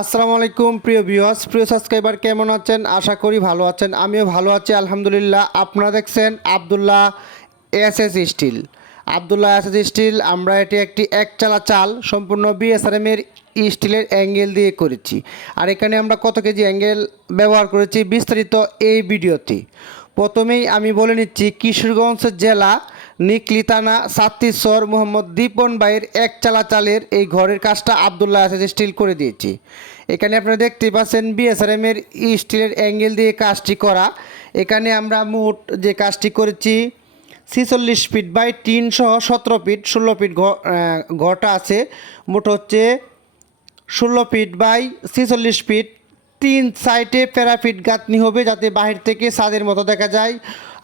আসসালামু আলাইকুম, প্রিয় ভিউয়ার্স প্রিয় সাবস্ক্রাইবার কেমন আছেন? আশা করি ভালো আছেন। আমিও ভালো আছি, আলহামদুলিল্লাহ। আপনারা দেখছেন Abdullah S S Steel Abdullah S S Steel আমরা এটি একটি একচালা চাল, সম্পূর্ণ বিএসআরএম এর স্টিলের অ্যাঙ্গেল দিয়ে করেছি। আর এখানে আমরা কত কেজি অ্যাঙ্গেল ব্যবহার করেছি বিস্তারিত এই ভিডিওতে। প্রথমেই আমি বলে নিচ্ছি, কিশোরগঞ্জ জেলা নিকলিতানা সাত্তিশ্বর মোহাম্মদ দীপন ভাইয়ের এক চালা চালের এই ঘরের কাজটা আবদুল্লাহ আসাদ স্টিল করে দিয়েছি। এখানে আপনারা দেখতে পাচ্ছেন বিএসআরএম এর স্টিলের অ্যাঙ্গেল দিয়ে কাজটি করা। এখানে আমরা মোট যে কাজটি করেছি, ছিচল্লিশ ফিট বাই তিনশো সতেরো ফিট ষোলো ফিট ঘরটা আছে। মোট হচ্ছে ষোলো ফিট বাই ছেচল্লিশ ফিট তিন সাইডে প্যারাফিট গাঁথনি হবে যাতে বাহির থেকে ছাদের মতো দেখা যায়।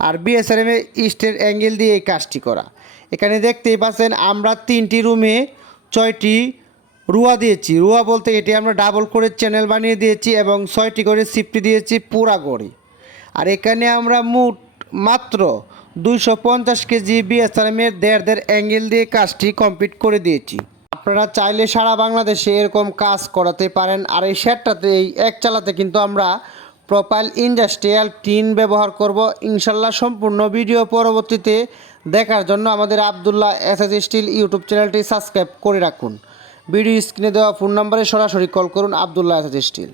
আর বিএসআরএম ইস্টের অ্যাঙ্গেল দিয়ে এই কাজটি করা। এখানে দেখতেই পাচ্ছেন, আমরা তিনটি রুমে ছয়টি রুয়া দিয়েছি। রুয়া বলতে এটি আমরা ডাবল করে চ্যানেল বানিয়ে দিয়েছি এবং ছয়টি করে সিফটি দিয়েছি পুরা গড়ে। আর এখানে আমরা মোট মাত্র দুইশো পঞ্চাশ কেজি বিএসআরএমের দেড় দেড় অ্যাঙ্গেল দিয়ে কাজটি কমপ্লিট করে দিয়েছি। আপনারা চাইলে সারা বাংলাদেশে এরকম কাজ করাতে পারেন। আর এই শেডটাতে, এই এক চালাতে কিন্তু আমরা প্রোপাইল ইন্ডাস্ট্রিয়াল টিন ব্যবহার করব। ইনশাল্লাহ সম্পূর্ণ ভিডিও পরবর্তীতে দেখার জন্য আমাদের Abdullah S S Steel YouTube চ্যানেলটি সাবস্ক্রাইব করে রাখুন। ভিডিও স্ক্রিনে দেওয়া ফোন নম্বরে সরাসরি কল করুন আবদুল্লাহ এস এস স্টিল।